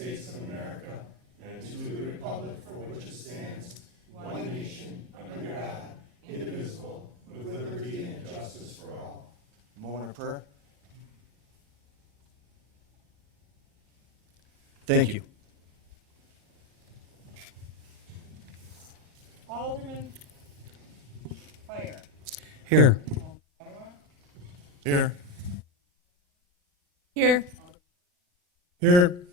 States of America and to the republic for which it stands, one nation, under God, indivisible, with liberty and justice for all. Moment of prayer. Thank you. Alderman Fire. Here. Here. Here. Here.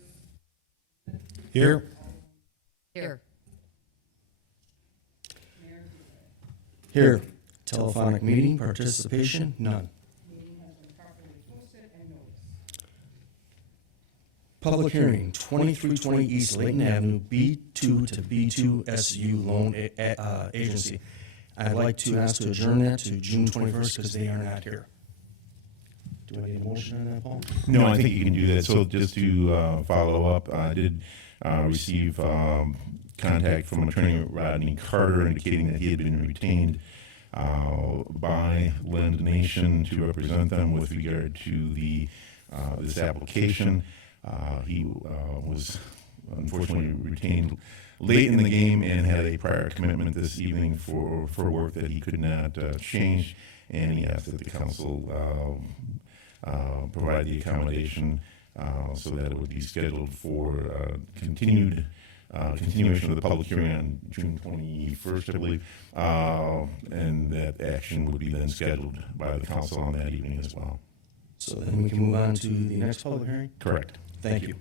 Here. Here. Here. Telephonic meeting participation, none. Meeting has been properly posted and noticed. Public hearing, 2320 East Layton Avenue, B2 to B2 SU Loan Agency. I'd like to ask to adjourn that to June 21st because they are not here. Do I need a motion on that, Paul? No, I think you can do that. So just to follow up, I did receive contact from Attorney Rodney Carter indicating that he had been retained by Lend Nation to represent them with regard to the this application. He was unfortunately retained late in the game and had a prior commitment this evening for work that he could not change, and he asked that the council provide the accommodation so that it would be scheduled for continuation of the public hearing on June 21st, I believe, and that action would be then scheduled by the council on that evening as well. So then we can move on to the next public hearing? Correct. Thank you.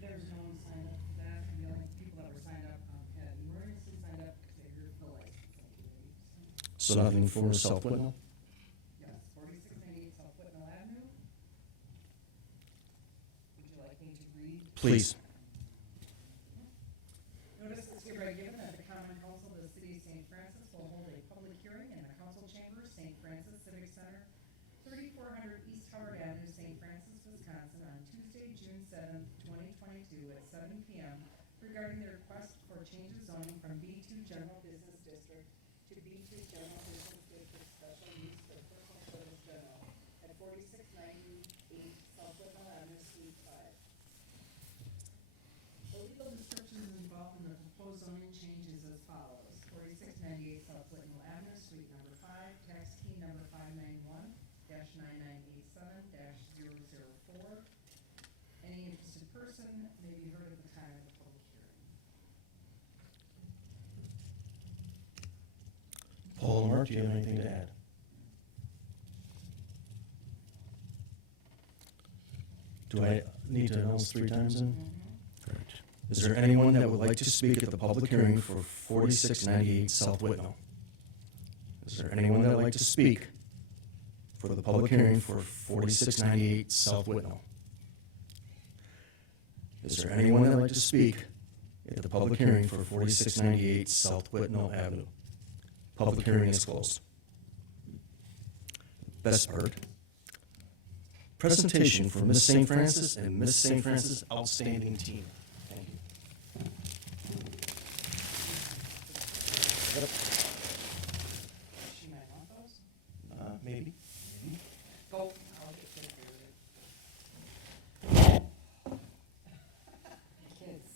There's no one signed up for that. The only people that were signed up had emergency signed up because they heard the license. So nothing for South Whitnall? Yes, 4698 South Whitnall Avenue. Would you like me to read? Please. Notice is hereby given that the Common Council of the City of St. Francis will hold a public hearing in the council chambers, St. Francis Civic Center, 3400 East Howard Avenue, St. Francis, Wisconsin, on Tuesday, June 7th, 2022 at 7 p.m. regarding the request for change of zoning from B2 General Business District to B2 General Business District Special Use for Personal Service General at 4698 South Whitnall Avenue, Suite 5. The legal descriptions involved in the proposed zoning change is as follows. 4698 South Whitnell Avenue, Suite number 5, tax key number 591-9987-004. Any interested person may be heard at the time of the public hearing. Paul or Mark, do you have anything to add? Do I need to announce 3 times then? Correct. Is there anyone that would like to speak at the public hearing for 4698 South Whitnall? Is there anyone that would like to speak for the public hearing for 4698 South Whitnall? Is there anyone that would like to speak at the public hearing for 4698 South Whitnall Avenue? Public hearing is closed. Best part. Presentation for Miss St. Francis and Miss St. Francis outstanding team. Thank you. She might want those. Maybe. Go, I'll get to it. Kids.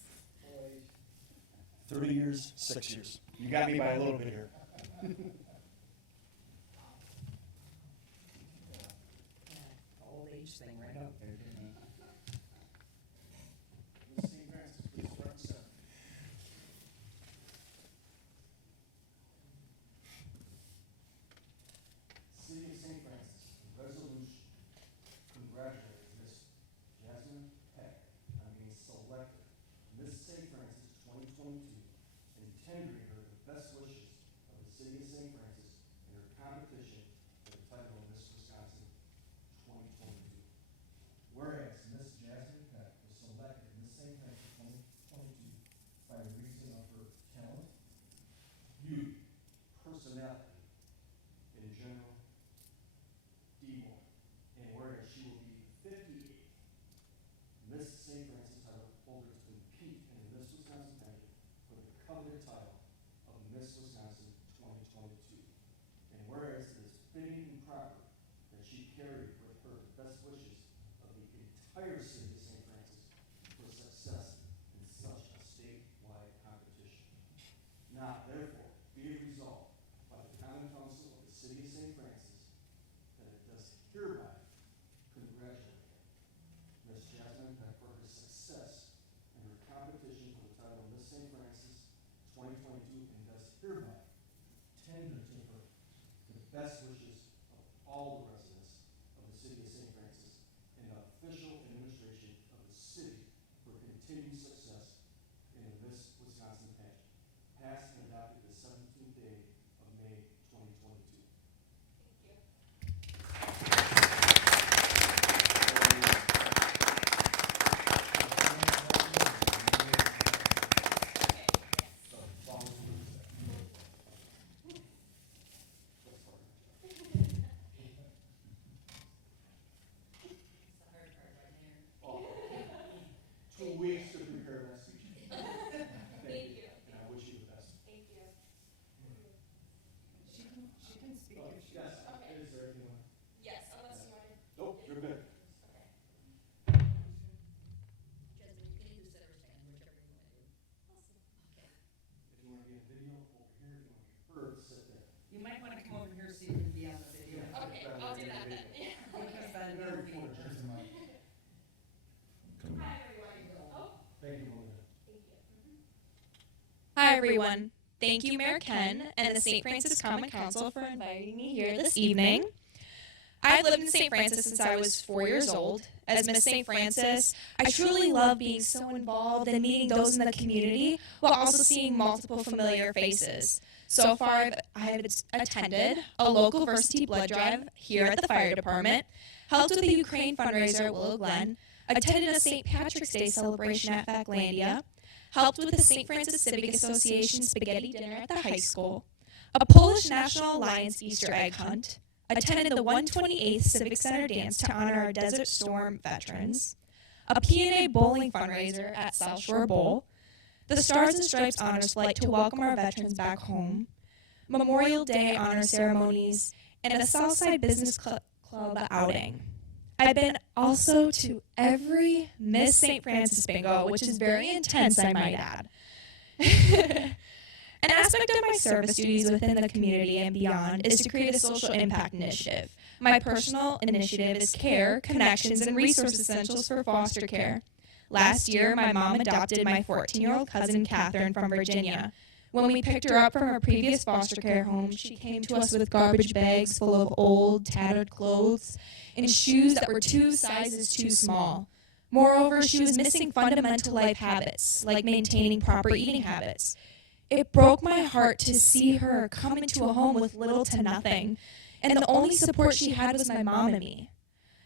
30 years, 6 years. You got me by a little bit here. Yeah, old age thing right up there, didn't he? Miss St. Francis, please, front and center. City of St. Francis, resolution congratulating Miss Jasmine Peck on being selected Miss St. Francis 2022 and tendering her the best wishes of the City of St. Francis in her competition for the title of Miss Wisconsin 2022. Whereas Miss Jasmine Peck was selected Miss St. Francis 2022 by reason of her talent, beauty, personality, in general, D1. And whereas she will be the 58th Miss St. Francis title holder to compete in the Miss Wisconsin pageant for the coveted title of Miss Wisconsin 2022. And whereas it is fitting and proper that she carry with her the best wishes of the entire city of St. Francis for success best wishes of all the residents of the city of St. Francis and the official administration of the city for continued success in the Miss Wisconsin pageant, passed and adopted the 17th day of May 2022. Oh, 2 weeks to prepare that speech. Thank you. And I wish you the best. She can speak Oh, if she yes. wants. Is there anything? Yes, unless you wanted. Nope, you're good. Jasmine, you can either sit or stand, whichever you want to do. If you want to be in video, over here. If you want to be heard, sit there. You might want to come over here so you can be on the video. Okay, I'll do that then. Because then it'll be. Hi, everyone. Oh, Thank you, Melinda. thank you. Hi, everyone. Thank you, Mayor Ken and the St. Francis Common Council for inviting me here this evening. I've lived in St. Francis since I was 4 years old. As Miss St. Francis, I truly love being so involved and meeting those in the community while also seeing multiple familiar faces. So far, I've attended a local varsity blood drive here at the fire department, helped with the Ukraine fundraiser at Willow Glen, attended a St. Patrick's Day celebration at Faclandia, helped with the St. Francis Civic Association spaghetti dinner at the high school, a Polish National Alliance Easter egg hunt, attended the 128th Civic Center dance to honor our Desert Storm veterans, a P&A bowling fundraiser at South Shore Bowl, the Stars and Stripes honors flight to welcome our veterans back home, Memorial Day honor ceremonies, and a Southside Business Club outing. I've been also to every Miss St. Francis bingo, which is very intense, I might add. An aspect of my service duties within the community and beyond is to create a social impact initiative. My personal initiative is Care, Connections, and Resource Essentials for Foster Care. Last year, my mom adopted my 14-year-old cousin, Catherine, from Virginia. When we picked her up from her previous foster care home, she came to us with garbage bags full of old, tattered clothes and shoes that were 2 sizes too small. Moreover, she was missing fundamental life habits, like maintaining proper eating habits. It broke my heart to see her come into a home with little to nothing, and the only support she had was my mom and me.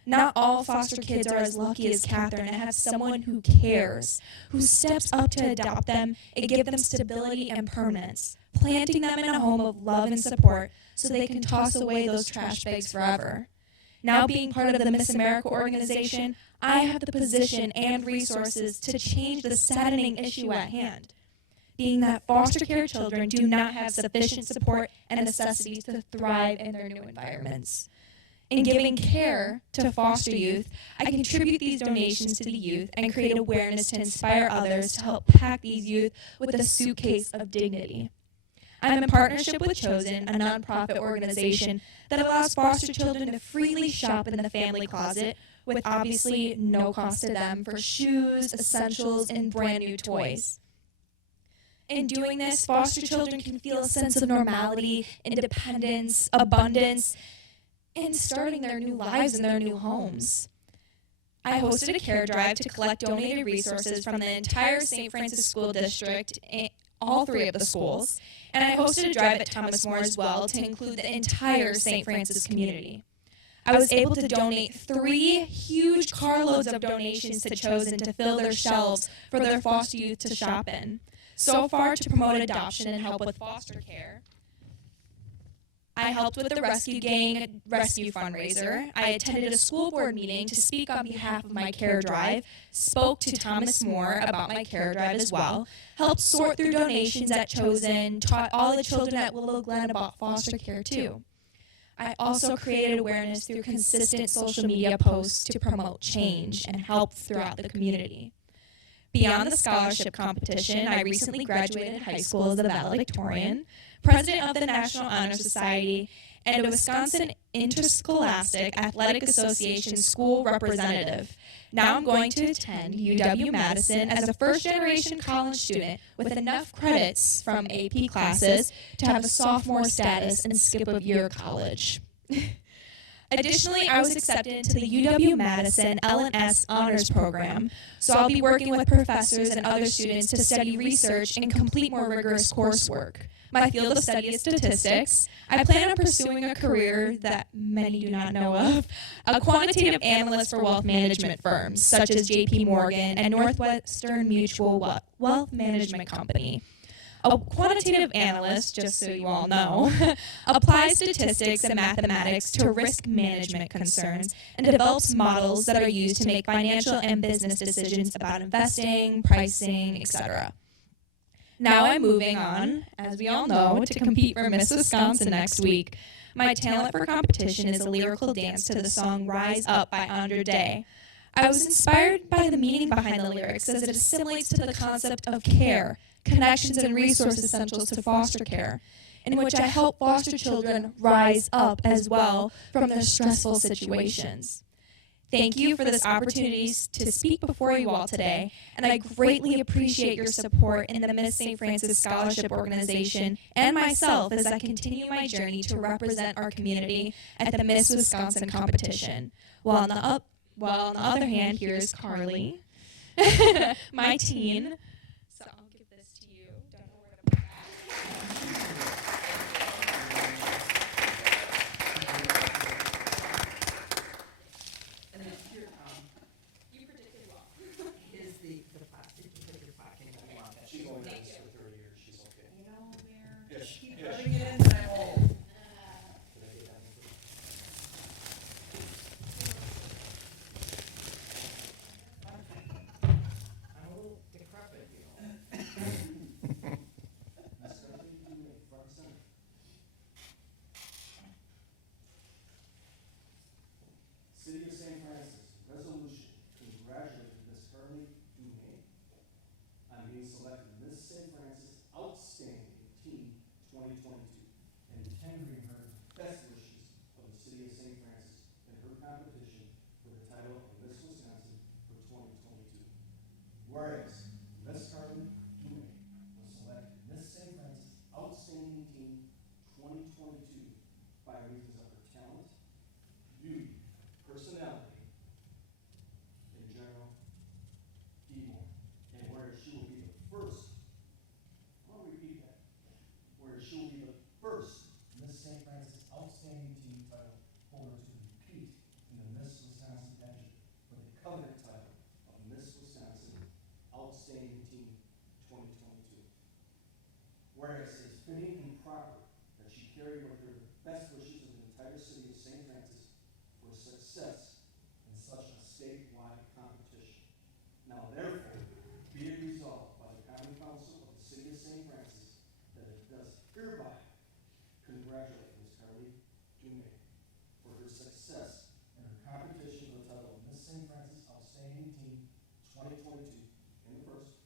Not all foster kids are as lucky as Catherine and have someone who cares, who steps up to adopt them and give them stability and permanence, planting them in a home of love and support so they can toss away those trash bags forever. Now being part of the Miss America organization, I have the position and resources to change the saddening issue at hand, being that foster care children do not have sufficient support and necessities to thrive in their new environments. In giving care to foster youth, I contribute these donations to the youth and create awareness to inspire others to help pack these youth with a suitcase of dignity. I'm in partnership with Chosen, a nonprofit organization that allows foster children to freely shop in the family closet with obviously no cost to them for shoes, essentials, and brand new toys. In doing this, foster children can feel a sense of normality, independence, abundance, and starting their new lives in their new homes. I hosted a care drive to collect donated resources from the entire St. Francis School District, all 3 of the schools, and I hosted a drive at Thomas More as well to include the entire St. Francis community. I was able to donate 3 huge carloads of donations to Chosen to fill their shelves for their foster youth to shop in. So far, to promote adoption and help with foster care, I helped with the Rescue Gang Rescue fundraiser. I attended a school board meeting to speak on behalf of my care drive, spoke to Thomas More about my care drive as well, helped sort through donations at Chosen, taught all the children at Willow Glen about foster care too. I also created awareness through consistent social media posts to promote change and help throughout the community. Beyond the scholarship competition, I recently graduated high school as a valedictorian, president of the National Honor Society, and a Wisconsin Interscholastic Athletic Association school representative. Now I'm going to attend UW-Madison as a first-generation college student with enough credits from AP classes to have a sophomore status and skip a year of college. Additionally, I was accepted into the UW-Madison L&S Honors Program, so I'll be working with professors and other students to study research and complete more rigorous coursework. My field of study is statistics. I plan on pursuing a career that many do not know of, a quantitative analyst for wealth management firms, such as JP Morgan and Northwestern Mutual Wealth Management Company. A quantitative analyst, just so you all know, applies statistics and mathematics to risk management concerns and develops models that are used to make financial and business decisions about investing, pricing, etc. Now I'm moving on, as we all know, to compete for Miss Wisconsin next week. My talent for competition is a lyrical dance to the song Rise Up by Andra Day. I was inspired by the meaning behind the lyrics as it assimilates to the concept of care, connections, and resource essentials to foster care, in which I help foster children rise up as well from their stressful situations. Thank you for this opportunity to speak before you all today, and I greatly appreciate your support in the Miss St. Francis Scholarship Organization and myself as I continue my journey to represent our community at the Miss Wisconsin competition. While on the other hand, here's Carly, my teen. So I'll give this to you. Don't know where to put And then here, you predicted well. Is the plastic, you put your pocket in the wall. She's only done this for 30 years, she's okay. You know, Mayor, Yes, keep yes. rubbing it in, and I will. Did I get that one? I'm a little decrepit, you know. Miss Carly, you may, front and center. City of St. Francis, resolution congratulating Miss Carly Dumais on being selected Miss St. Francis Outstanding Teen 2022 and tendering her best wishes of the City of St. Francis in her competition for the title of Miss Wisconsin for 2022. Whereas Miss Carly Dumais was selected Miss St. Francis Outstanding Teen 2022 by reasons of her talent, beauty, personality, in general, people, and whereas she will be the first, I'll repeat that, whereas she will be the first Miss St. Francis Outstanding Teen title holder to repeat in the Miss Wisconsin pageant for the coveted title of Miss Wisconsin Outstanding Teen 2022. Whereas it is fitting and proper that she carry with her the best wishes of the entire city of St. Francis for success in such a statewide competition. Now therefore, be it resolved by the Common Council of the City of St. Francis that it does hereby congratulate Ms. Carly Dumais for her success in her competition for the title of Miss St. Francis Outstanding Teen 2022 in the first,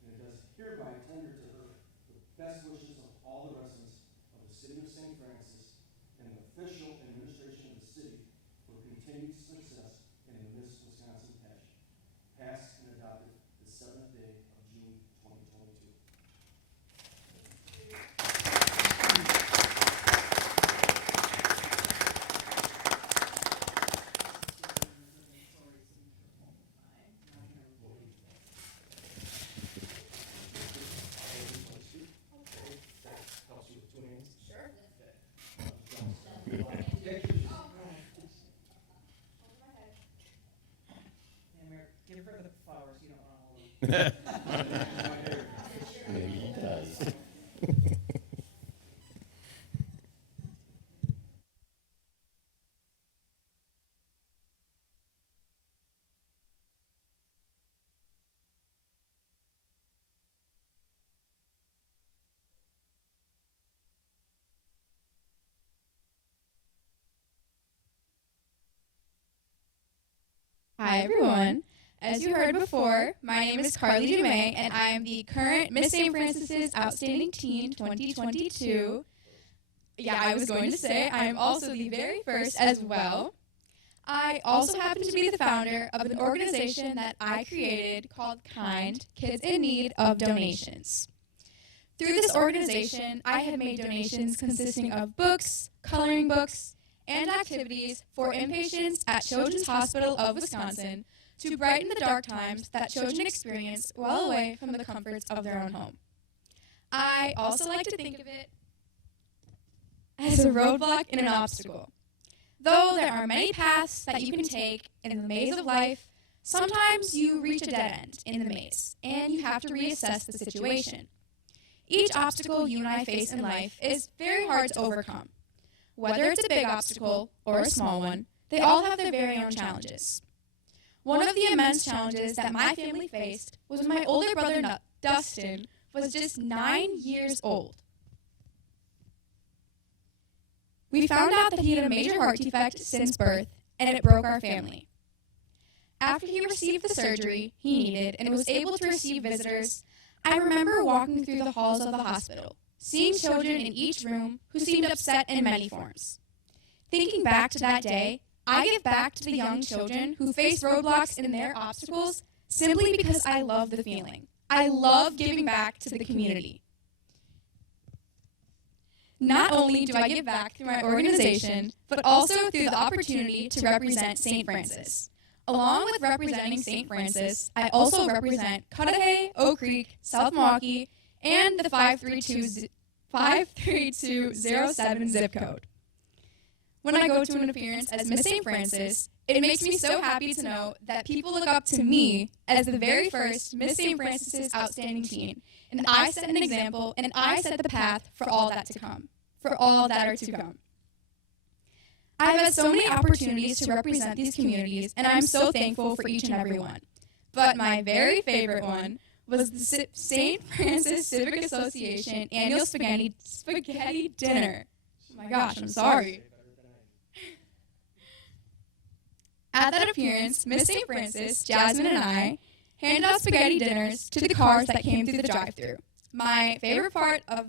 and it does hereby tender to her the best wishes of all the residents of the City of St. Francis and the official administration of the city for continued success in the Miss Wisconsin pageant, passed and adopted the 7th day of June 2022. That helps you with 2 hands? Sure. And Mayor, give her the flowers, you don't want all of them. Maybe he does. Hi everyone. As you heard before, my name is Carly Dumais and I am the current Miss St. Francis Outstanding Teen 2022. I was going to say I am also the very first as well. I also happen to be the founder of an organization that I created called Kind Kids in Need of Donations. Through this organization, I have made donations consisting of books, coloring books, and activities for inpatients at Children's Hospital of Wisconsin to brighten the dark times that children experience while away from the comforts of their own home. I also like to think of it as a roadblock and an obstacle. Though there are many paths that you can take in the maze of life, sometimes you reach a dead end in the maze, and you have to reassess the situation. Each obstacle you and I face in life is very hard to overcome. Whether it's a big obstacle or a small one, they all have their very own challenges. One of the immense challenges that my family faced was when my older brother, Dustin, was just 9 years old. We found out that he had a major heart defect since birth, and it broke our family. After he received the surgery he needed and was able to receive visitors, I remember walking through the halls of the hospital, seeing children in each room who seemed upset in many forms. Thinking back to that day, I give back to the young children who face roadblocks in their obstacles simply because I love the feeling. I love giving back to the community. Not only do I give back through my organization, but also through the opportunity to represent St. Francis. Along with representing St. Francis, I also represent Cudahy, Oak Creek, South Milwaukee, and the 53207 zip code. When I go to an appearance as Miss St. Francis, it makes me so happy to know that people look up to me as the very first Miss St. Francis's outstanding teen, and I set an example, and I set the path for all that to come, for all that are to come. I've had so many opportunities to represent these communities, and I'm so thankful for each and every one. But my very favorite one was the St. Francis Civic Association annual spaghetti dinner. Oh my gosh, I'm sorry. At that appearance, Miss St. Francis, Jasmine, and I handed out spaghetti dinners to the cars that came through the drive-thru. My favorite part of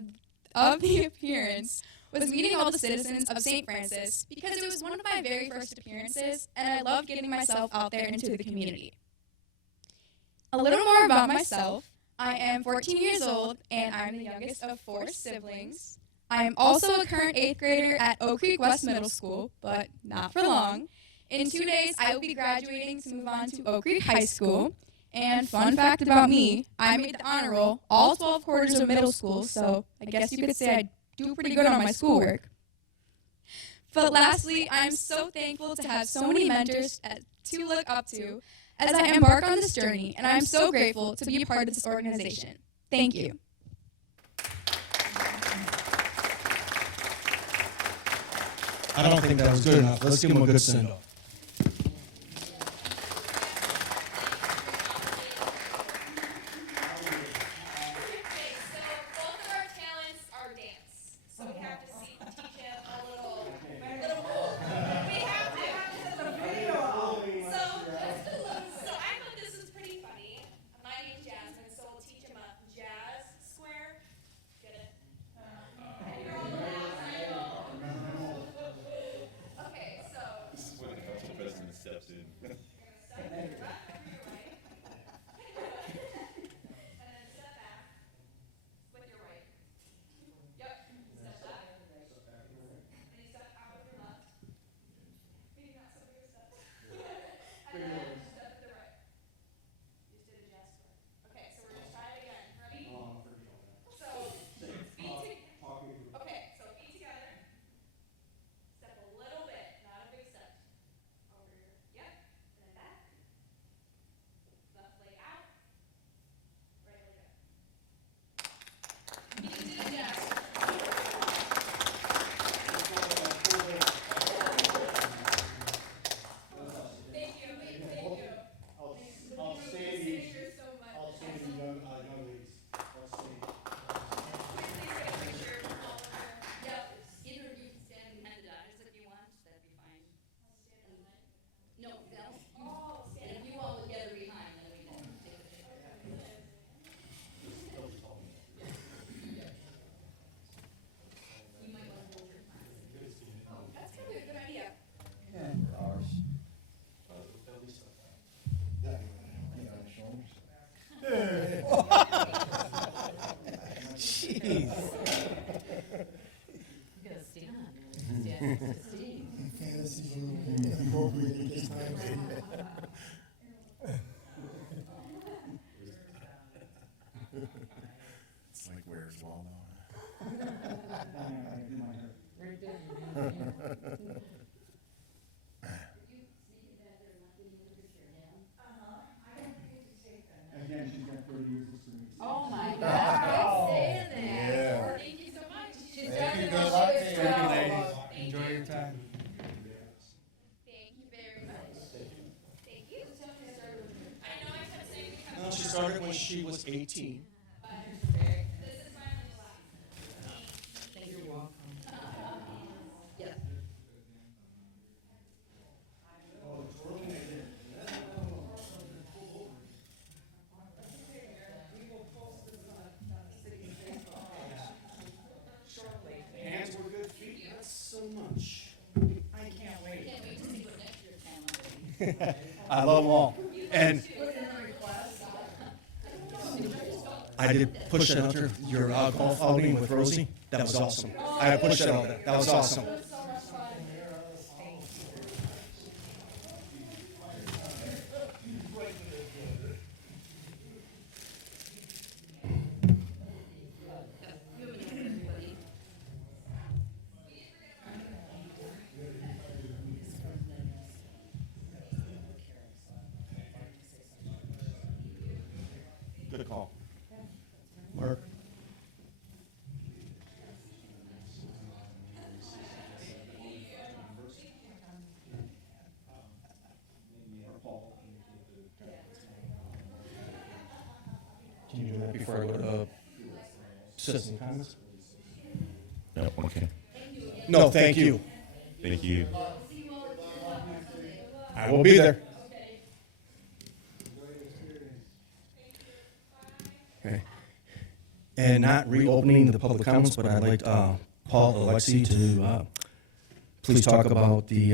the appearance was meeting all the citizens of St. Francis because it was one of my very first appearances, and I loved getting myself out there into the community. A little more about myself. I am 14 years old, and I'm the youngest of 4 siblings. I am also a current 8th grader at Oak Creek West Middle School, but not for long. In 2 days, I will be graduating to move on to Oak Creek High School. And fun fact about me, I made the honor roll all 12 quarters of middle school, so I guess you could say I do pretty good on my schoolwork. But lastly, I'm so thankful to have so many mentors to look up to as I embark on this journey, and I'm so grateful to be a part of this organization. Thank you. I don't think that was good enough. Let's give him a good send-off. You gotta stand. Stand to Steve. Fantasies are a little inappropriate at this time. It's like Where's Waldo? Right there. Again, she's got 30 years experience. Oh my God. Stay in there. Thank you so much. She's Thank you, done good it. luck She to is you. proud. Ladies. Thank Enjoy you. your time. Thank you very much. Thank you. Tell me to start with- I know I kept saying we have. No, she started when she was 18. This is finally the last. Thank you. You're welcome. Yes. Hands were good, feet not so much. I can't wait. Can't wait to see what next year's calendar. I love them all. And I did push that out there, your golf outing with Rosie. That was awesome. I pushed that out there. That was awesome. Good call. Mark. Can you do that before I go to citizen comments? No, okay. No, thank you. Thank you. I will be there. Okay. And not reopening the public comments, but I'd like Paul Alexi to please talk about the,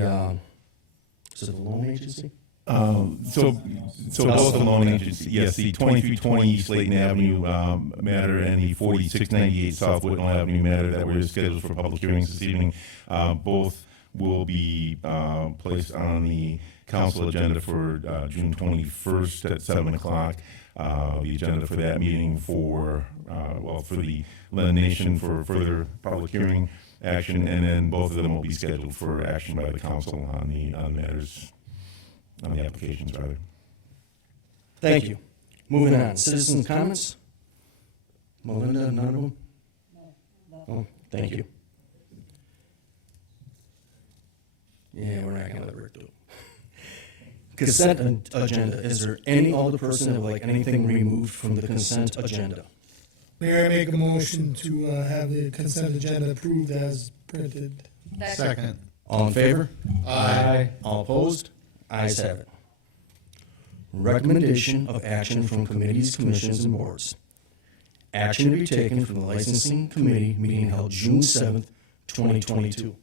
is it the loan agency? So both the loan agency, yes, the 2320 East Layton Avenue matter and the 4698 South Whitnall Avenue matter that were scheduled for public hearings this evening, both will be placed on the council agenda for June 21st at 7 o'clock. The agenda for that meeting for the Lennon Nation for further public hearing action, and then both of them will be scheduled for action by the council on the matters. On the applications, rather. Thank you. Moving on, citizen comments? Melinda, none of them? Oh, thank you. Yeah, we're not gonna let Rick do it. Consent agenda, is there any older person that would like anything removed from the consent agenda? Mayor, I make a motion to have the consent agenda approved as printed. Second. All in favor? Aye. All opposed? Ayes have it. Recommendation of action from committees, commissions, and boards. Action to be taken from the licensing committee meeting held June 7th, 2022.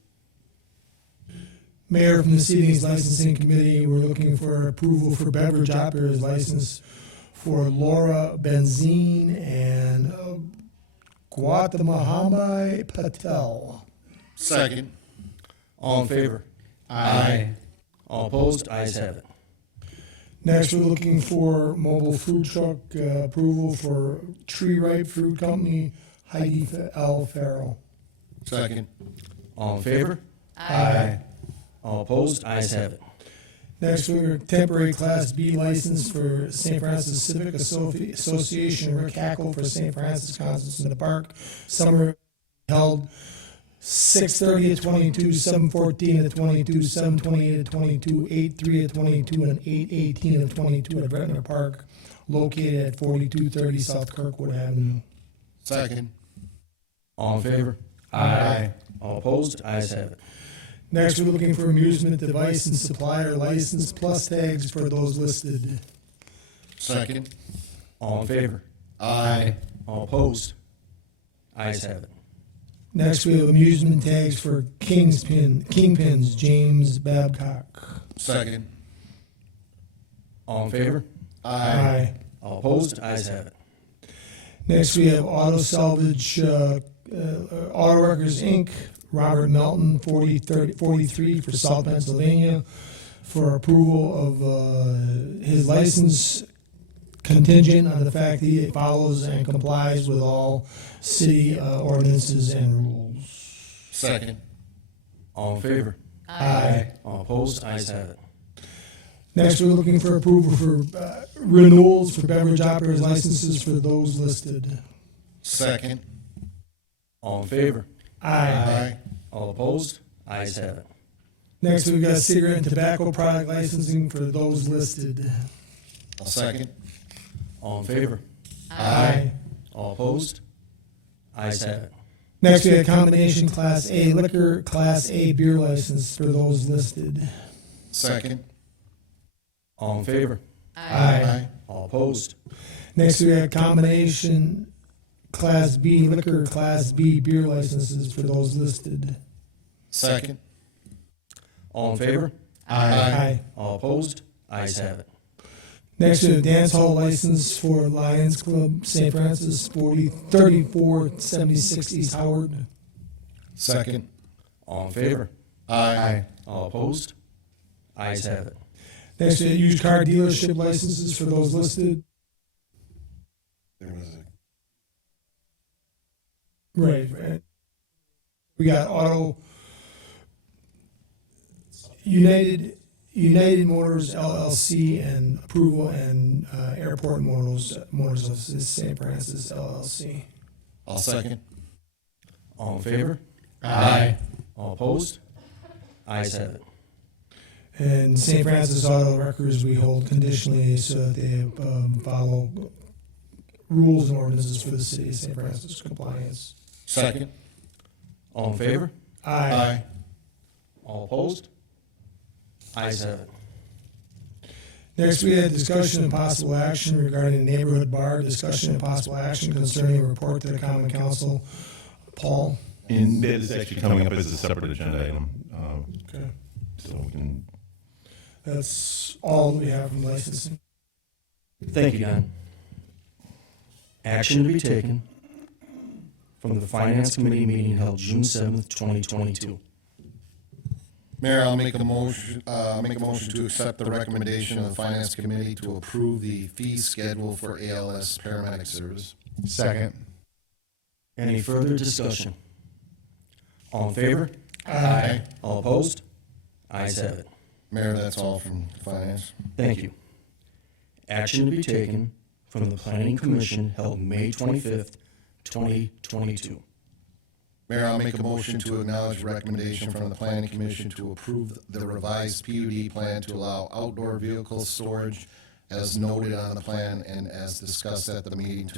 Mayor, from this evening's licensing committee, we're looking for approval for beverage operators license for Laura Benzine and Gautamahami Patel. Second. All in favor? Aye. All opposed? Ayes have it. Next, we're looking for mobile food truck approval for Tree Ripe Fruit Company, Heidi L. Farrell. Second. All in favor? Aye. All opposed? Ayes have it. Next, we're temporary Class B license for St. Francis Civic Association, Rick Hackle for St. Francis Concerts in the Park. Summer held 6:30 at 22, 7:14 at 22, 7:28 at 22, 8:03 at 22, and 8:18 at 22 at Ventnor Park, located at 4230 South Kirkwood Avenue. Second. All in favor? Aye. All opposed? Ayes have it. Next, we're looking for amusement device and supplier license plus tags for those listed. Second. All in favor? Aye. All opposed? Ayes have it. Next, we have amusement tags for Kingpins, James Babcock. Second. All in favor? Aye. All opposed? Ayes have it. Next, we have Auto Salvage, Auto Wreckers, Inc., Robert Melton, 43 for South Pennsylvania, for approval of his license contingent on the fact that he follows and complies with all city ordinances and rules. Second. All in favor? Aye. All opposed? Ayes have it. Next, we're looking for approval for renewals for beverage operators licenses for those listed. Second. All in favor? Aye. All opposed? Ayes have it. Next, we've got cigarette and tobacco product licensing for those listed. I'll second. All in favor? Aye. All opposed? Ayes have it. Next, we have combination Class A liquor, Class A beer license for those listed. Second. All in favor? Aye. All opposed? Next, we have combination Class B liquor, Class B beer licenses for those listed. Second. All in favor? Aye. All opposed? Ayes have it. Next, we have dance hall license for Lions Club, St. Francis, 3476 East Howard. Second. All in favor? Aye. All opposed? Ayes have it. Next, we have used car dealership licenses for those listed. There was a Right. We got auto, United Motors LLC and approval, and Airport Motors of St. Francis LLC. I'll second. All in favor? Aye. All opposed? Ayes have it. And St. Francis Auto Wreckers, we hold conditionally so that they follow rules and ordinances for the city of St. Francis compliance. Second. All in favor? Aye. All opposed? Ayes have it. Next, we had discussion and possible action regarding the neighborhood bar, discussion and possible action concerning a report to the common council. Paul? And that is actually coming up as a separate agenda item, Okay. so we can. That's all we have from licensing. Thank you, Don. Action to be taken from the Finance Committee meeting held June 7th, 2022. Mayor, I'll make a motion to accept the recommendation of the Finance Committee to approve the fee schedule for ALS paramedic service. Second. Any further discussion? All in favor? Aye. All opposed? Ayes have it. Mayor, that's all from Finance. Thank you. Action to be taken from the Planning Commission held May 25th, 2022. Mayor, I'll make a motion to acknowledge the recommendation from the Planning Commission to approve the revised PUD plan to allow outdoor vehicle storage as noted on the plan and as discussed at the meeting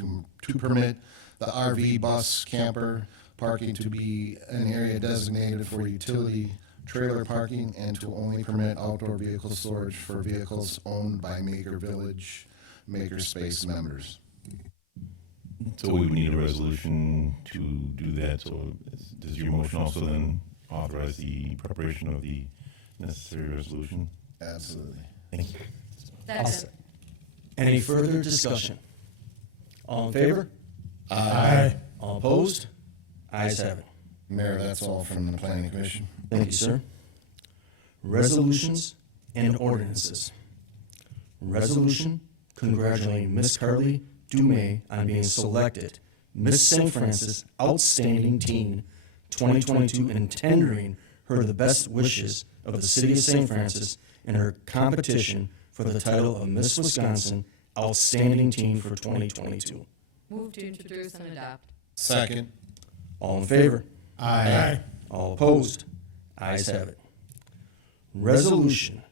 to permit the RV, bus, camper parking to be an area designated for utility trailer parking and to only permit outdoor vehicle storage for vehicles owned by Maker Village Makerspace members. So we would need a resolution to do that, so does your motion also then authorize the preparation of the necessary resolution? Absolutely. Thank you. Second. Any further discussion? All in favor? Aye. All opposed? Ayes have it. Mayor, that's all from the Planning Commission. Thank you, sir. Resolutions and ordinances. Resolution congratulating Miss Carly Dumais on being selected Miss St. Francis Outstanding Teen 2022 and tendering her the best wishes of the City of St. Francis in her competition for the title of Miss Wisconsin Outstanding Teen for 2022. Move to introduce and adopt. Second. All in favor? Aye. All opposed? Ayes have it. Resolution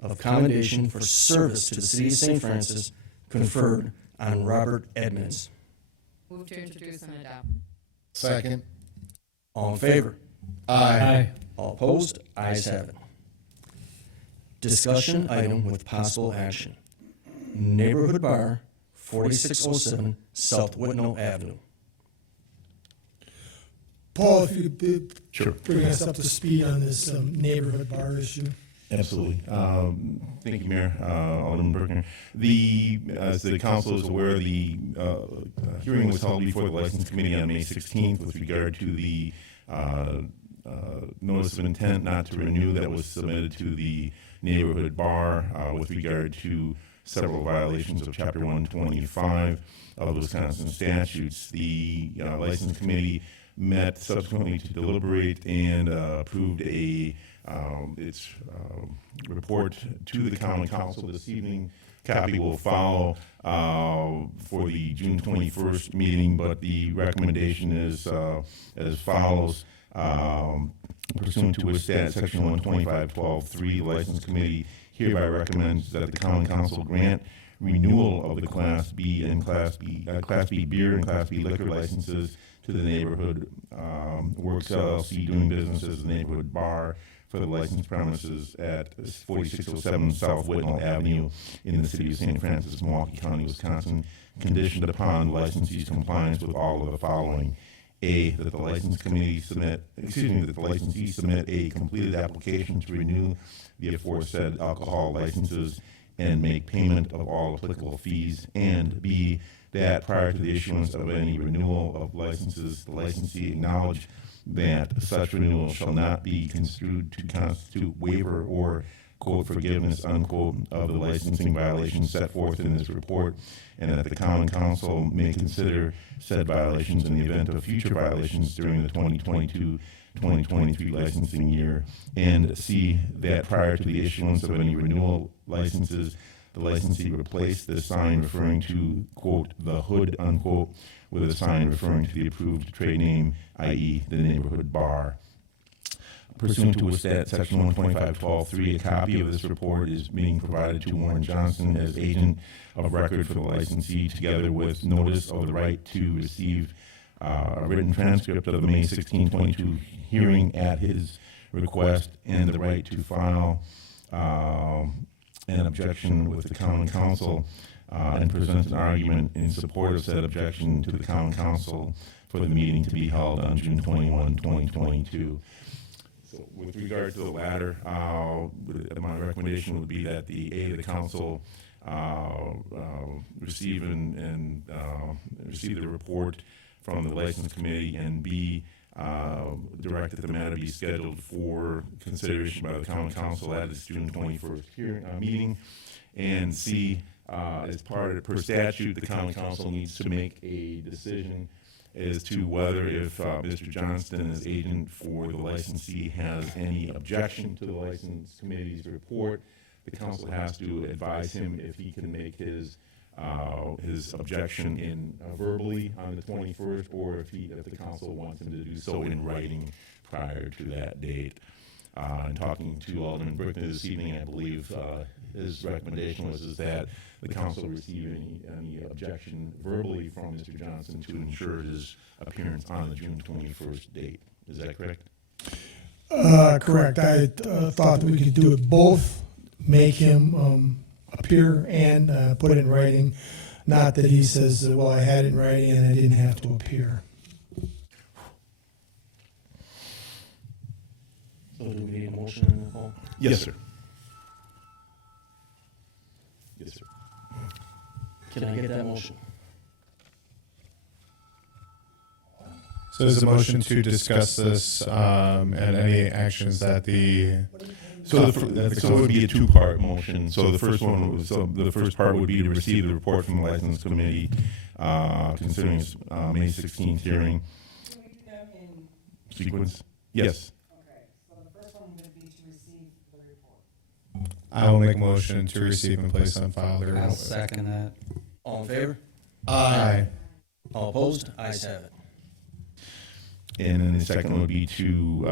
of commendation for service to the City of St. Francis conferred on Robert Edmonds. Move to introduce and adopt. Second. All in favor? Aye. All opposed? Ayes have it. Discussion item with possible action. Neighborhood Bar, 4607 South Whitnell Avenue. Paul, if you could Sure. bring us up to speed on this neighborhood bar issue. Absolutely. Thank you, Mayor, Alderman Berkner. As the council is aware, the hearing was held before the License Committee on May 16th with regard to the notice of intent not to renew that was submitted to the neighborhood bar with regard to several violations of Chapter 125 of the Wisconsin statutes. The License Committee met subsequently to deliberate and approved its report to the Common Council this evening. Copy will follow for the June 21st meeting, but the recommendation is as follows. Pursuant to Stat Section 125.12.3, the License Committee hereby recommends that the Common Council grant renewal of the Class B and Class B beer and Class B liquor licenses to the Neighborhood Works LLC doing business as the neighborhood bar for the licensed premises at 4607 South Whitnall Avenue in the city of St. Francis, Milwaukee County, Wisconsin, conditioned upon the licensee's compliance with all of the following. A, that the licensee submit a completed application to renew the aforesaid alcohol licenses and make payment of all applicable fees. And B, that prior to the issuance of any renewal of licenses, the licensee acknowledge that such renewal shall not be construed to constitute waiver or, quote, forgiveness, unquote, of the licensing violations set forth in this report, and that the Common Council may consider said violations in the event of future violations during the 2022-2023 licensing year. And C, that prior to the issuance of any renewal licenses, the licensee replace the sign referring to, quote, the hood, unquote, with a sign referring to the approved trade name, i.e. the neighborhood bar. Pursuant to Stat Section 125.12.3, a copy of this report is being provided to Warren Johnson as agent of record for the licensee, together with notice of the right to receive a written transcript of the May 16, 2022 hearing at his request, and the right to file an objection with the Common Council and present an argument in support of said objection to the Common Council for the meeting to be held on June 21, 2022. So with regard to the latter, my recommendation would be that the council receive receive the report from the License Committee, and B, direct that the matter be scheduled for consideration by the Common Council at its June 21st meeting, and C, as per statute, the Common Council needs to make a decision as to whether if Mr. Johnston, as agent for the licensee, has any objection to the License Committee's report. The council has to advise him if he can make his objection in verbally on the 21st, or if the council wants him to do so in writing prior to that date. And talking to Alderman Brickner this evening, I believe his recommendation was that the council receive any objection verbally from Mr. Johnson to ensure his appearance on the June 21st date. Is that correct? Correct. I thought that we could do it both, make him appear and put it in writing. Not that he says, well, I had it in writing and I didn't have to appear. So do we need a motion on the call? Yes, sir. Yes, sir. Can I get that motion? So there's a motion to discuss this and any actions that the So it would be a two-part motion. So the first one was, the first part would be to receive the report from the License Committee concerning its May 16th hearing. Can we do that in, Sequence? Yes. okay, so the first one would be to receive the report. I will make a motion to receive and place on file the I'll report. second that. All in favor? Aye. All opposed? Ayes have it. And then the second would be to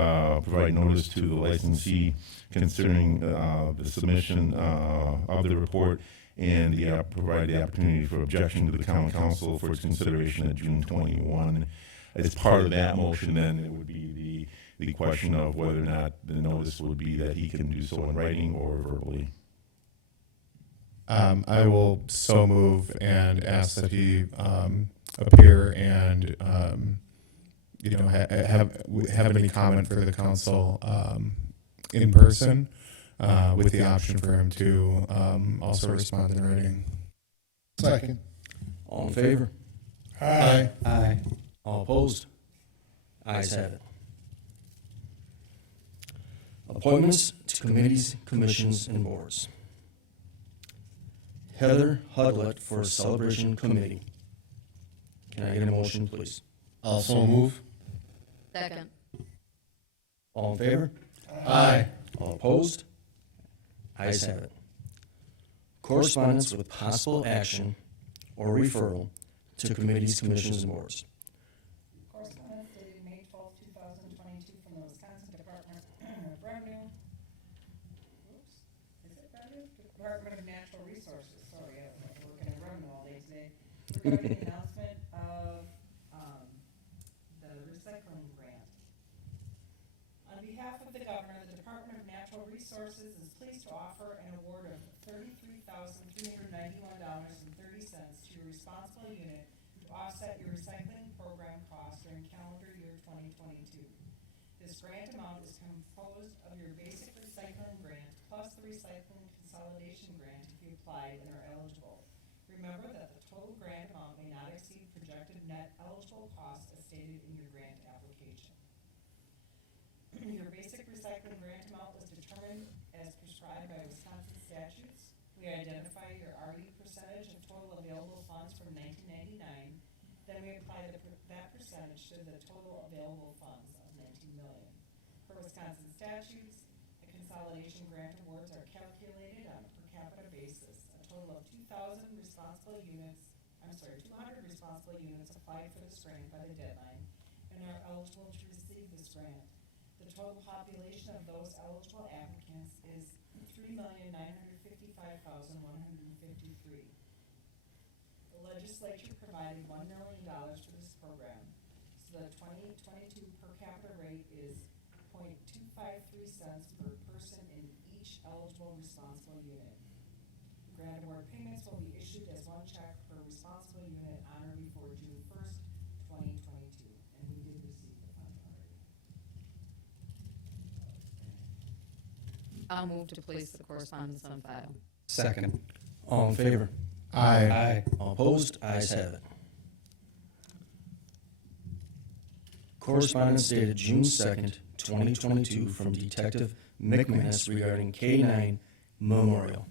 provide notice to the licensee concerning the submission of the report, and provide the opportunity for objection to the Common Council for its consideration at June 21. As part of that motion, then it would be the question of whether or not the notice would be that he can do so in writing or verbally. I will so move and ask that he appear and have any comment for the council in person, with the option for him to also respond in writing. Second. All in favor? Aye. Aye. All opposed? Ayes have it. Appointments to committees, commissions, and boards. Heather Hudlett for Celebration Committee. Can I get a motion, please? Also move. Second. All in favor? Aye. All opposed? Ayes have it. Correspondence with possible action or referral to committees, commissions, and boards. Correspondence dated May 12, 2022 from the Wisconsin Department of Revenue. Oops, is it Revenue? Department of Natural Resources, sorry, I'm working in revenue all day today. Regarding the announcement of the recycling grant. On behalf of the governor, the Department of Natural Resources is pleased to offer an award of $33,391.30 to your responsible unit to offset your recycling program costs during calendar year 2022. This grant amount is composed of your basic recycling grant plus the recycling consolidation grant if you applied and are eligible. Remember that the total grant amount may not exceed projected net eligible costs as stated in your grant application. Your basic recycling grant amount was determined as prescribed by Wisconsin statutes. We identify your RE percentage of total available funds from 1999. Then we apply that percentage to the total available funds of $19 million. Per Wisconsin statutes, the consolidation grant awards are calculated on a per capita basis. A total of 200 responsible units applied for this grant by the deadline and are eligible to receive this grant. The total population of those eligible applicants is 3,955,153. The legislature provided $1 million for this program, so the 2022 per capita rate is 0.253 cents per person in each eligible responsible unit. Grant award payments will be issued as one check per responsible unit on or before June 1st, 2022, and we did receive the funds already. I'll move to place the correspondence on file. Second. All in favor? Aye. All opposed? Ayes have it. Correspondence dated June 2nd, 2022 from Detective McManus regarding K-9 Memorial.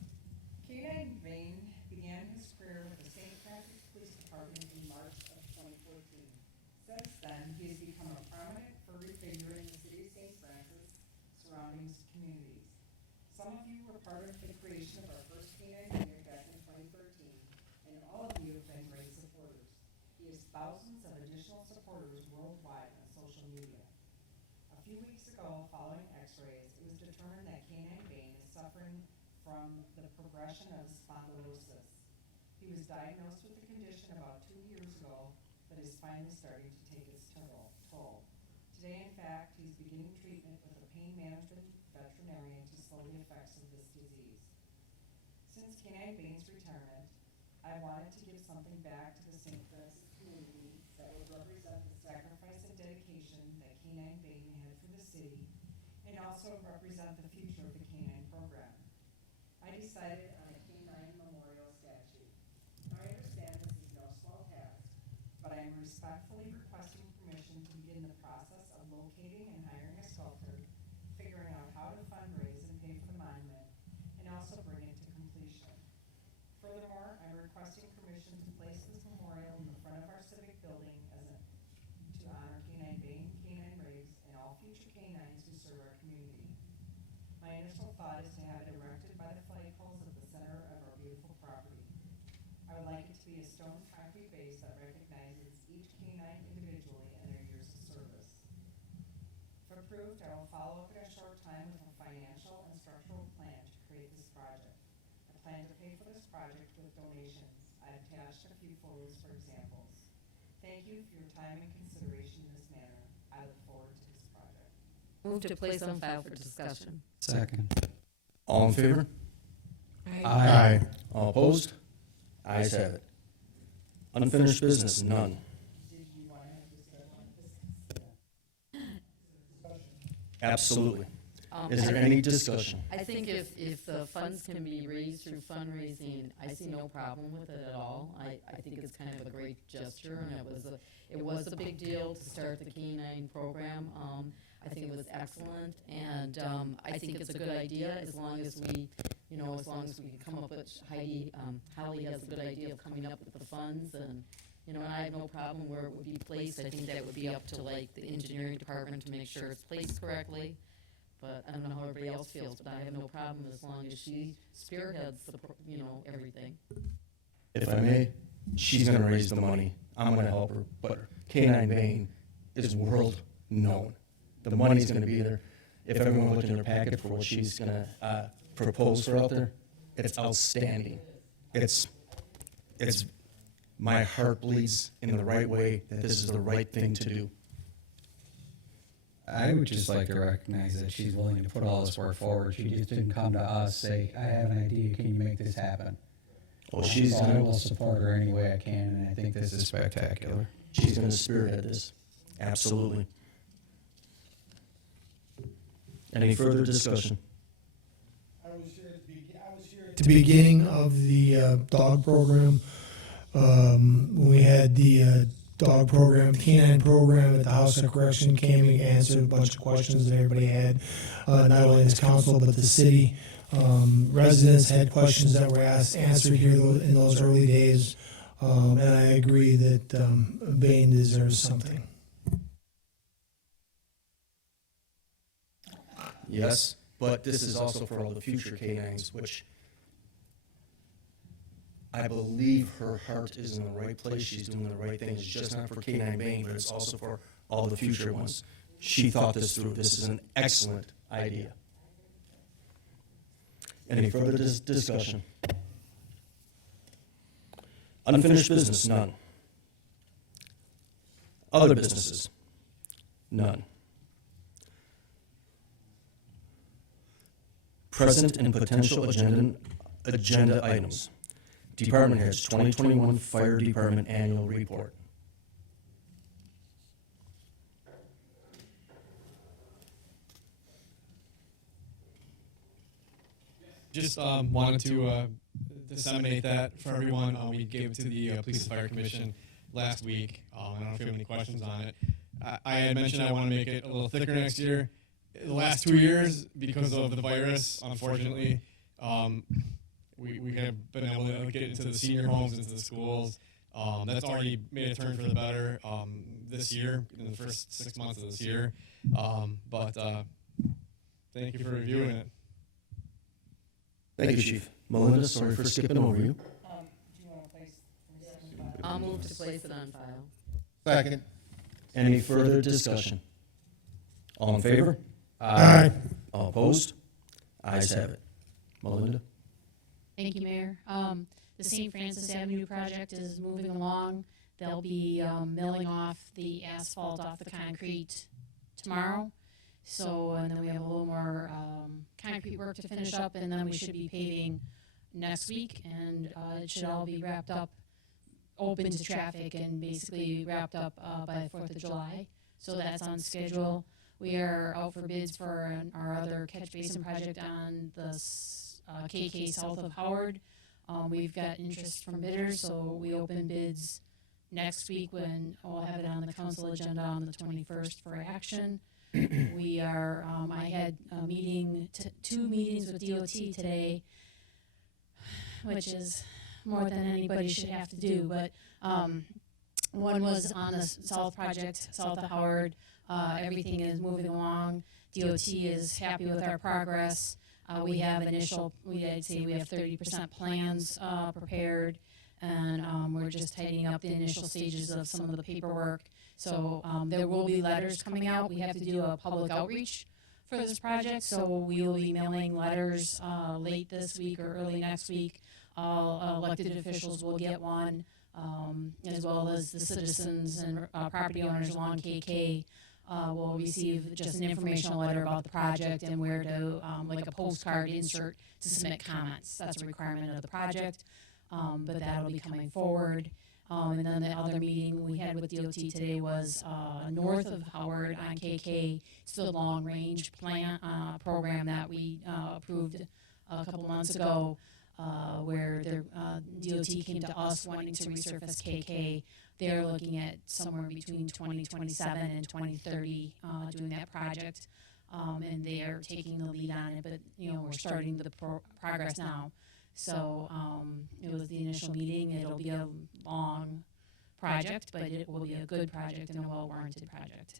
K-9 Vane began his career with the St. Francis Police Department in March of 2014. Since then, he has become a prominent furry figure in the city of St. Francis, surrounding communities. Some of you were part of the creation of our first K-9 unit back in 2013, and all of you have been great supporters. He has thousands of additional supporters worldwide on social media. A few weeks ago, following x-rays, it was determined that K-9 Vane is suffering from the progression of spondylosis. He was diagnosed with the condition about 2 years ago, but is finally starting to take its toll. Today, in fact, he's beginning treatment with a pain management veterinarian to slow the effects of this disease. Since K-9 Vane's retirement, I wanted to give something back to the St. Francis community that would represent the sacrifice and dedication that K-9 Vane had for the city, and also represent the future of the K-9 program. I decided on a K-9 memorial statue. Now, I understand this is no small task, but I am respectfully requesting permission to begin the process of locating and hiring a sculptor, figuring out how to fundraise and pay for the monument, and also bring it to completion. Furthermore, I'm requesting permission to place this memorial in the front of our civic building to honor K-9 Vane, K-9 Raves, and all future K-9s who serve our community. My initial thought is to have it erected by the flagpoles at the center of our beautiful property. I would like it to be a stone concrete base that recognizes each K-9 individually and their years of service. If approved, I will follow up in a short time with a financial and structural plan to create this project. I plan to pay for this project with donations. I attached a few photos for examples. Thank you for your time and consideration in this manner. I look forward to this project. Move to place on file for discussion. Second. All in favor? Aye. All opposed? Ayes have it. Unfinished business, none. Did you want to have discussion on this? Absolutely. Is there any discussion? I think if the funds can be raised through fundraising, I see no problem with it at all. I think it's kind of a great gesture, and it was a big deal to start the K-9 program. I think it was excellent, and I think it's a good idea as long as we can come up with Holly has a good idea of coming up with the funds, and I have no problem where it would be placed. I think that would be up to like the engineering department to make sure it's placed correctly. But I don't know how everybody else feels, but I have no problem as long as she spearheads everything. If I may, she's going to raise the money. I'm going to help her. But K9 Maine is world known. The money's going to be there. If everyone looked in their packet for what she's going to propose for out there, it's outstanding. It's my heart bleeds in the right way that this is the right thing to do. I would just like to recognize that she's willing to put all this work forward. She just didn't come to us, say, I have an idea, can you make this happen? Well, So I will support her any way I can, and I think this is spectacular. She's going to spearhead this. Absolutely. Any further discussion? I was here at the beginning of the dog program. When we had the dog program, K9 program at the House of Correction, came and answered a bunch of questions that everybody had, not only this council but the city. Residents had questions that were answered here in those early days, and I agree that Bain deserves something. Yes, but this is also for all the future K9s, which I believe her heart is in the right place. She's doing the right thing. It's just not for K9 Maine, but it's also for all the future ones. She thought this through. This is an excellent idea. Any further discussion? Unfinished business? None. Other businesses? None. Present and potential agenda items. Department heads, 2021 Fire Department Annual Report. Just wanted to disseminate that for everyone. We gave it to the Police and Fire Commission last week. I don't know if you have any questions on it. I had mentioned I want to make it a little thicker next year. The last 2 years, because of the virus, unfortunately, we have been able to get into the senior homes, into the schools. That's already made a turn for the better this year, in the first 6 months of this year. But thank you for reviewing it. Thank you, Chief. Melinda, sorry for skipping over you. Do you want to place this on file? I'll move to place it on file. Second. Any further discussion? All in favor? Aye. All opposed? Ayes have it. Melinda? Thank you, Mayor. The St. Francis Avenue project is moving along. They'll be milling off the asphalt off the concrete tomorrow. So, and then we have a little more concrete work to finish up, and then we should be paving next week, and it should all be wrapped up, open to traffic, and basically wrapped up by the 4th of July. So that's on schedule. We are out for bids for our other catch basin project on the KK south of Howard. We've got interest from bidders, so we open bids next week when we'll have it on the council agenda on the 21st for action. We are, I had a meeting, 2 meetings with DOT today, which is more than anybody should have to do, but one was on the south project, south of Howard. Everything is moving along. DOT is happy with our progress. We have I'd say we have 30% plans prepared, and we're just tidying up the initial stages of some of the paperwork. So there will be letters coming out. We have to do a public outreach for this project, so we will be mailing letters late this week or early next week. All elected officials will get one, as well as the citizens and property owners along KK will receive just an informational letter about the project and where to, like a postcard insert to submit comments. That's a requirement of the project, but that'll be coming forward. And then the other meeting we had with DOT today was north of Howard on KK. It's the long range plan program that we approved a couple months ago, where their DOT came to us wanting to resurface KK. They're looking at somewhere between 2027 and 2030 doing that project, and they are taking the lead on it. But we're starting the progress now. So it was the initial meeting. It'll be a long project, but it will be a good project and a well-warranted project.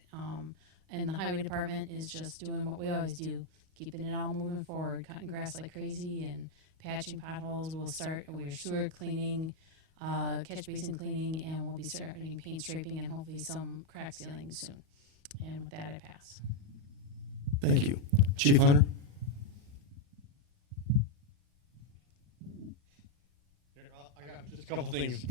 And the highway department is just doing what we always do, keeping it all moving forward, cutting grass like crazy and patching potholes. We're sewer cleaning, catch basin cleaning, and we'll be starting paint striping and hopefully some crack sealing soon. And with that, I pass. Thank you. Chief Hunter? I got just a couple things.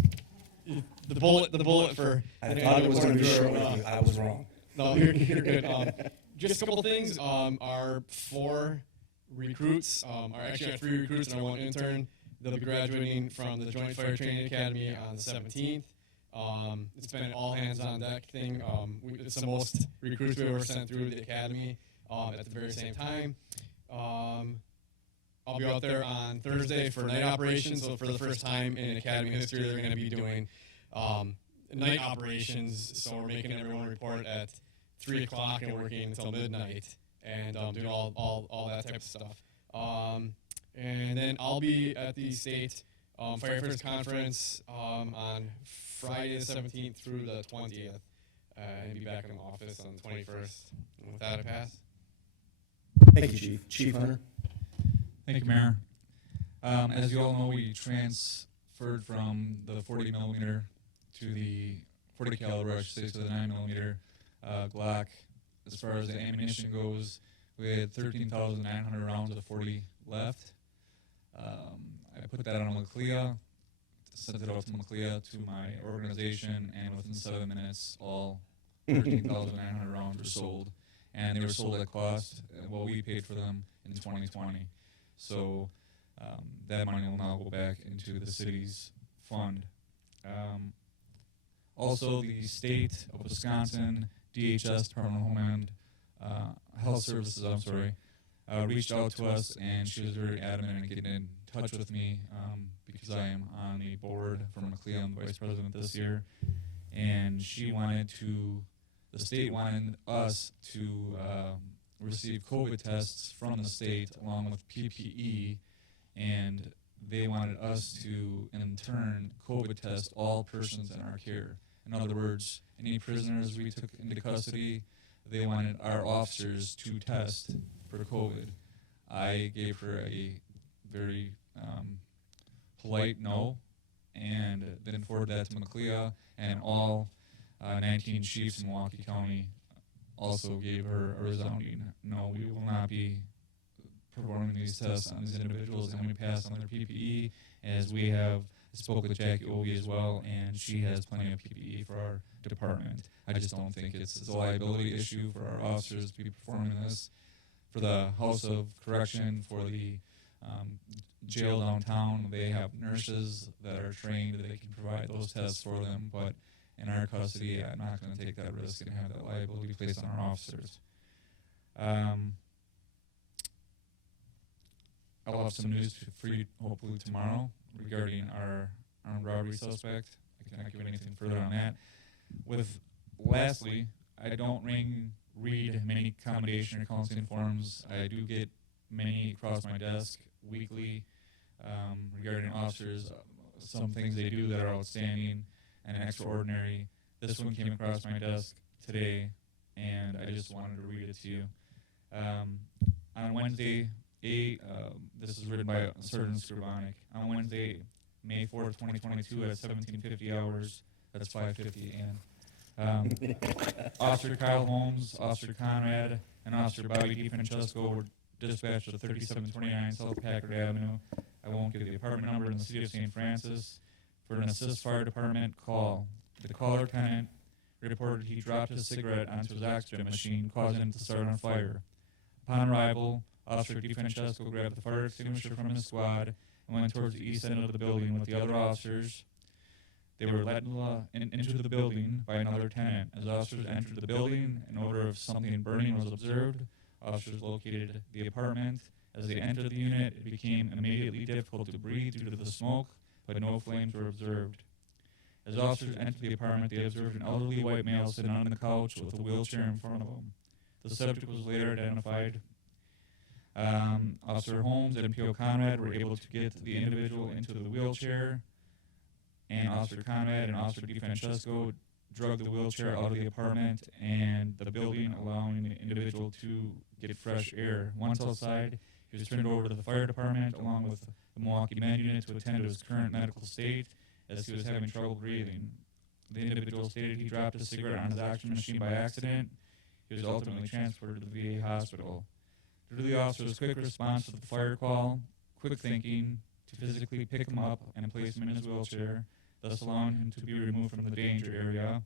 The bullet for. I thought it was going to be short with you. I was wrong. No, you're good. Just a couple things. Our 4 recruits, actually our 3 recruits and our 1 intern, they'll be graduating from the Joint Fire Training Academy on the 17th. It's been an all hands on deck thing. It's the most recruits we ever sent through the academy at the very same time. I'll be out there on Thursday for night operations. So for the first time in academy history, they're going to be doing night operations. So we're making everyone report at 3 o'clock and working until midnight and doing all that type of stuff. And then I'll be at the state firefighters conference on Friday the 17th through the 20th, and be back in the office on the 21st. And with that, I pass. Thank you, Chief. Chief Hunter? Thank you, Mayor. As you all know, we transferred from the 40 millimeter to the 40 caliber, I should say, to the 9 millimeter Glock. As far as the ammunition goes, we had 13,900 rounds of 40 left. I put that on Maclea, sent it out to Maclea to my organization, and within 7 minutes, all 13,900 rounds were sold. And they were sold at cost, well, we paid for them in 2020. So that money will now go back into the city's fund. Also, the state of Wisconsin, DHS, Department of Homeland Health Services, reached out to us, and she was very adamant in getting in touch with me because I am on the board for Maclea. I'm the vice president this year, and the state wanted us to receive COVID tests from the state along with PPE, and they wanted us to, in turn, COVID test all persons in our care. In other words, any prisoners we took into custody, they wanted our officers to test for COVID. I gave her a very polite no, and then forwarded that to Maclea, and all 19 chiefs in Milwaukee County also gave her a resounding no. We will not be performing these tests on these individuals, and we passed on their PPE, as we have spoke with Jackie Ovi as well, and she has plenty of PPE for our department. I just don't think it's a liability issue for our officers to be performing this. For the House of Correction, for the jail downtown, they have nurses that are trained that they can provide those tests for them, but in our custody, I'm not going to take that risk and have that liability placed on our officers. I'll have some news for you hopefully tomorrow regarding our armed robbery suspect. I cannot give anything further on that. Lastly, I don't read many accommodation or counseling forms. I do get many across my desk weekly regarding officers, some things they do that are outstanding and extraordinary. This one came across my desk today, and I just wanted to read it to you. On Wednesday, this is written by a certain Scribonic. On Wednesday, May 4th, 2022 at 17:50 hours, that's 5:50 a.m. Officer Kyle Holmes, Officer Conrad, and Officer Bobby DeFrancesco were dispatched to 3729 South Packard Avenue. I won't give the apartment number in the city of St. Francis for an assist fire department call. The caller tenant reported he dropped his cigarette onto his oxygen machine, causing him to start on fire. Upon arrival, Officer DeFrancesco grabbed the fire extinguisher from his squad and went towards the east end of the building with the other officers. They were led into the building by another tenant. As officers entered the building, an odor of something burning was observed. Officers located the apartment. As they entered the unit, it became immediately difficult to breathe due to the smoke, but no flames were observed. As officers entered the apartment, they observed an elderly white male sitting on the couch with a wheelchair in front of him. The subject was later identified. Officer Holmes and P.O. Conrad were able to get the individual into the wheelchair, and Officer Conrad and Officer DeFrancesco drug the wheelchair out of the apartment and the building, allowing the individual to get fresh air. Once outside, he was turned over to the fire department along with the Milwaukee Med Unit to attend to his current medical state as he was having trouble breathing. The individual stated he dropped a cigarette on his oxygen machine by accident. He was ultimately transferred to the VA hospital. Due to the officer's quick response to the fire call, quick thinking to physically pick him up and place him in his wheelchair, thus allowing him to be removed from the danger area,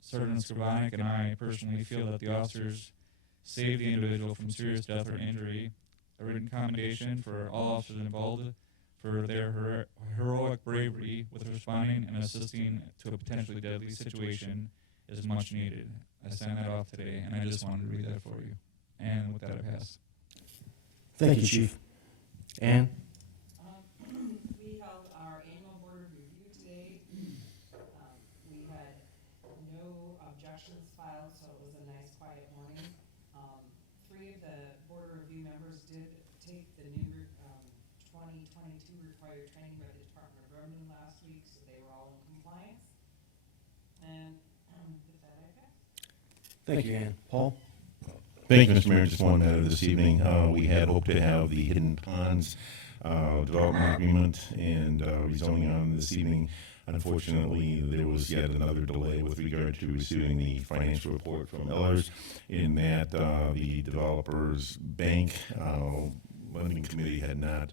Sergeant Skrbanek and I personally feel that the officers saved the individual from serious death or injury. A written commendation for all officers involved for their heroic bravery with responding and assisting to a potentially deadly situation is much needed. I signed that off today, and I just wanted to read that for you. And with that, I pass. Thank you, Chief. Ann? We held our annual board review today. We had no objections filed, so it was a nice quiet morning. 3 of the board review members did take the new 2022 required training by the Department of Revenue last week, so they were all in compliance. And with that, I pass. Thank you, Ann. Paul? Thank you, Mr. Mayor. Just one matter this evening. We had hoped to have the Hidden Ponds development agreement and rezoning on this evening. Unfortunately, there was yet another delay with regard to receiving the financial report from Ellers in that the developer's bank lending committee had not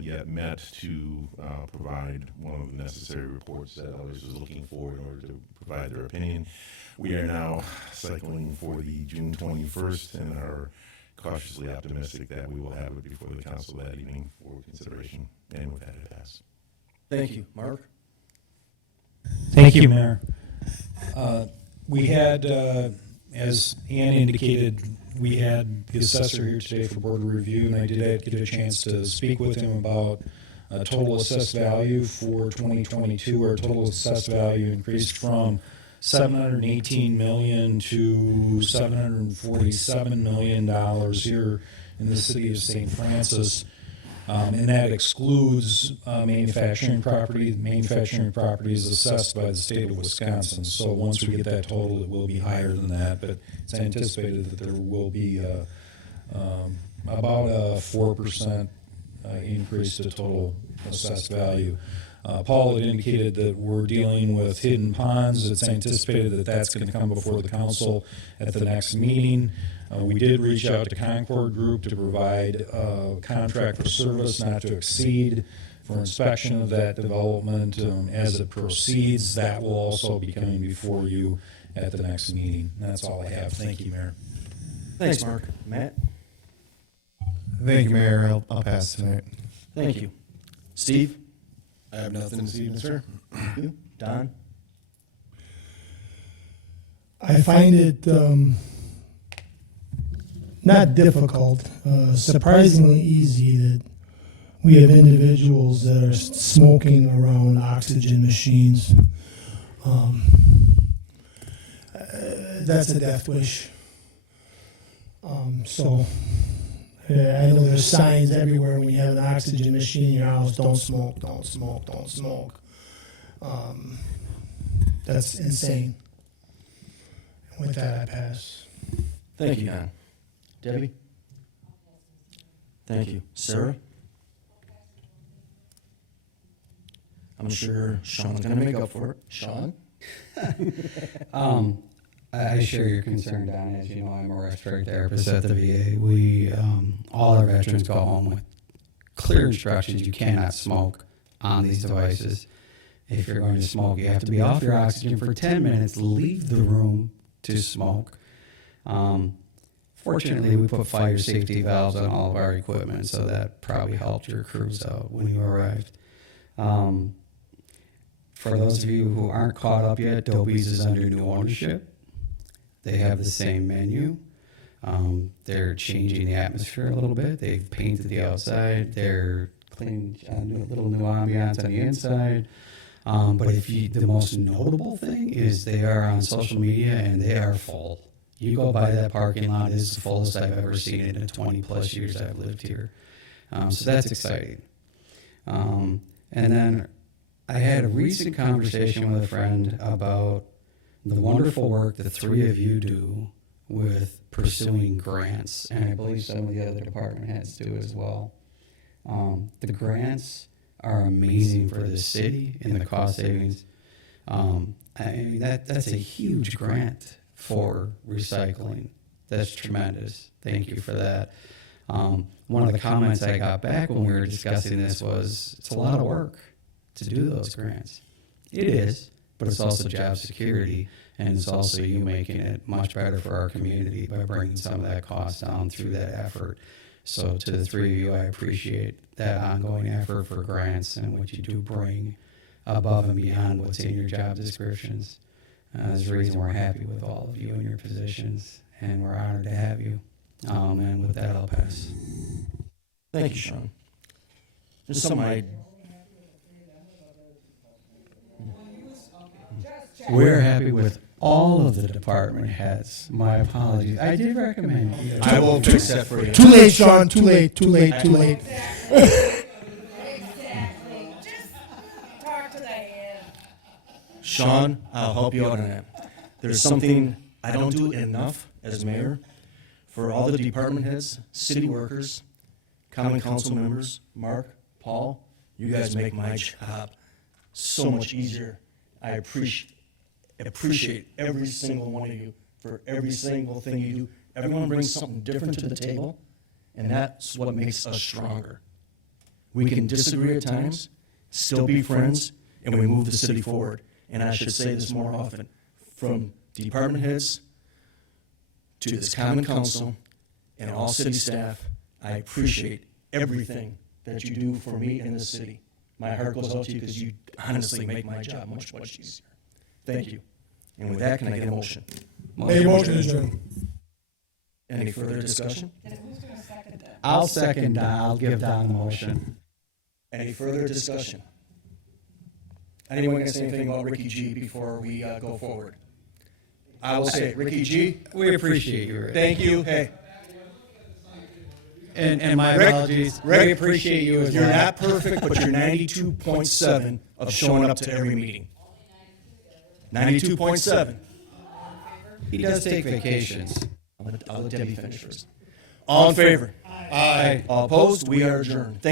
yet met to provide one of the necessary reports that Ellers was looking for in order to provide their opinion. We are now cycling for the June 21st and are cautiously optimistic that we will have it before the council that evening for consideration. And with that, it passes. Thank you. Mark? Thank you, Mayor. We had, as Ann indicated, we had the assessor here today for board review, and I did get a chance to speak with him about total assessed value for 2022. Our total assessed value increased from $718 million to $747 million here in the city of St. Francis. And that excludes manufacturing property. Manufacturing property is assessed by the state of Wisconsin. So once we get that total, it will be higher than that. But it's anticipated that there will be about a 4% increase to total assessed value. Paul had indicated that we're dealing with Hidden Ponds. It's anticipated that that's going to come before the council at the next meeting. We did reach out to Concord Group to provide a contract for service not to exceed for inspection of that development. As it proceeds, that will also be coming before you at the next meeting. That's all I have. Thank you, Mayor. Thanks, Mark. Matt? Thank you, Mayor. I'll pass tonight. Thank you. Steve? I have nothing this evening, sir. Thank you. Don? I find it not difficult, surprisingly easy that we have individuals that are smoking around oxygen machines. That's a death wish. I know there's signs everywhere when you have an oxygen machine in your house, don't smoke, don't smoke, don't smoke. That's insane. And with that, I pass. Thank you, Don. Debbie? Thank you. Sarah? I'm sure Sean's going to make up for it. Sean? I share your concern, Don. As you know, I'm a respiratory therapist at the VA. We, all our veterans go home with clear instructions. You cannot smoke on these devices. If you're going to smoke, you have to be off your oxygen for 10 minutes, leave the room to smoke. Fortunately, we put fire safety valves on all of our equipment, so that probably helped your crews out when you arrived. For those of you who aren't caught up yet, Dobies is under new ownership. They have the same menu. They're changing the atmosphere a little bit. They've painted the outside. They're cleaning a little new ambiance on the inside. But the most notable thing is they are on social media and they are full. You go by that parking lot, it is the fullest I've ever seen it in the 20 plus years I've lived here. So that's exciting. And then I had a recent conversation with a friend about the wonderful work the three of you do with pursuing grants, and I believe some of the other department heads do as well. The grants are amazing for the city and the cost savings. That's a huge grant for recycling. That's tremendous. Thank you for that. One of the comments I got back when we were discussing this was, it's a lot of work to do those grants. It is, but it's also job security, and it's also you making it much better for our community by bringing some of that cost down through that effort. So to the three of you, I appreciate that ongoing effort for grants and what you do bring above and beyond what's in your job descriptions. There's a reason we're happy with all of you in your positions, and we're honored to have you. And with that, I'll pass. Thank you, Sean. There's something We're happy with all of the department heads. My apologies. I did recommend you. I will fix that for you. Too late, Sean. Too late. Too late. Too late. Exactly. Just talk to Diane. Sean, I'll help you out on that. There's something I don't do enough as mayor for all the department heads, city workers, common council members, Mark, Paul. You guys make my job so much easier. I appreciate every single one of you for every single thing you do. Everyone brings something different to the table, and that's what makes us stronger. We can disagree at times, still be friends, and we move the city forward. And I should say this more often, from department heads to this common council and all city staff, I appreciate everything that you do for me and the city. My heart goes out to you because you honestly make my job much, much easier. Thank you. And with that, can I get a motion? Make a motion to adjourn. Any further discussion? Who's going to second that? I'll second. I'll give Don the motion. Any further discussion? Anyone going to say anything about Ricky G before we go forward? I will say it. Ricky G. We appreciate you, Rick. Thank you. Hey. And my apologies. Rick, we appreciate you as you're well. not perfect, but you're 92.7 of showing up to every meeting. 92.7. He does take vacations. I'll let Debbie finish first. All in favor? Aye. All opposed? We are adjourned. Thank you.